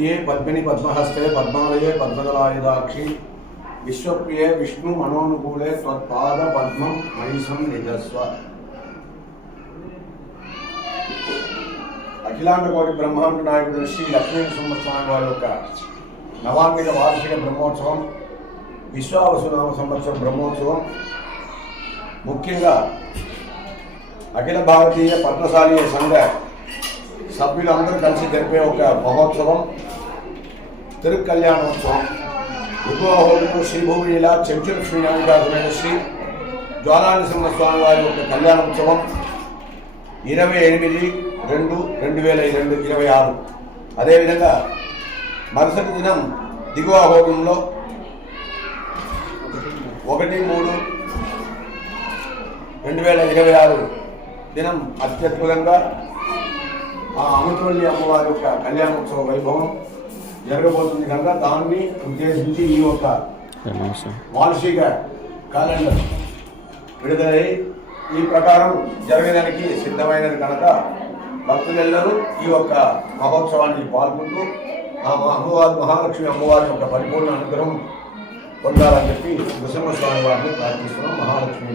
पद्मप्रिये पद्मिनी पद्महस्ते पद्मालये पद्मदलायुधाक्षी विश्वप्रिये विष्णु मनोनुकूले त्वत्पाद पद्मं मयि निजस्व। अखिलांड कोटि ब्रह्मांड नायकुడు श्री लक्ष्मी नरसिंहस्वामी वाరి యొక్క నవాన్విత వార్షిక బ్రహ్మోత్సవం విశ్వావసునామ సంవత్సర బ్రహ్మోత్సవం ముఖ్యంగా అఖిల భారతీయ పద్మశాలి సంఘ సభ్యులందరూ కలిసి జరిపే ఒక మహోత్సవం తిరుకల్యాణోత్సవం ఉద్భవహోళిలో శ్రీభూమిలా చెంచులక్ష్మీ నాయకుడైన శ్రీ జ్వాలానరసింహస్వామి వారి యొక్క కళ్యాణోత్సవం 28/2/2026 అదేవిధంగా మరుసటి దినం దిగువ హోమంలో 1/3/2026 దినం అత్యద్భుతంగా ఆ అమృతవల్లి అమ్మవారి యొక్క కళ్యాణోత్సవ వైభవం జరగబోతుంది కనుక దాన్ని ఉద్దేశించి ఈ యొక్క వార్షిక క్యాలెండర్ విడుదలై ఈ ప్రకారం జరగడానికి సిద్ధమైనది కనుక భక్తులెల్లరూ ఈ యొక్క మహోత్సవాన్ని పాల్గొంటూ ఆ అమ్మవారి మహాలక్ష్మి అమ్మవారి యొక్క పరిపూర్ణ అనుగ్రహం పొందాలని చెప్పి నరసింహస్వామి వారిని ప్రార్థిస్తున్నాం. మహాలక్ష్మి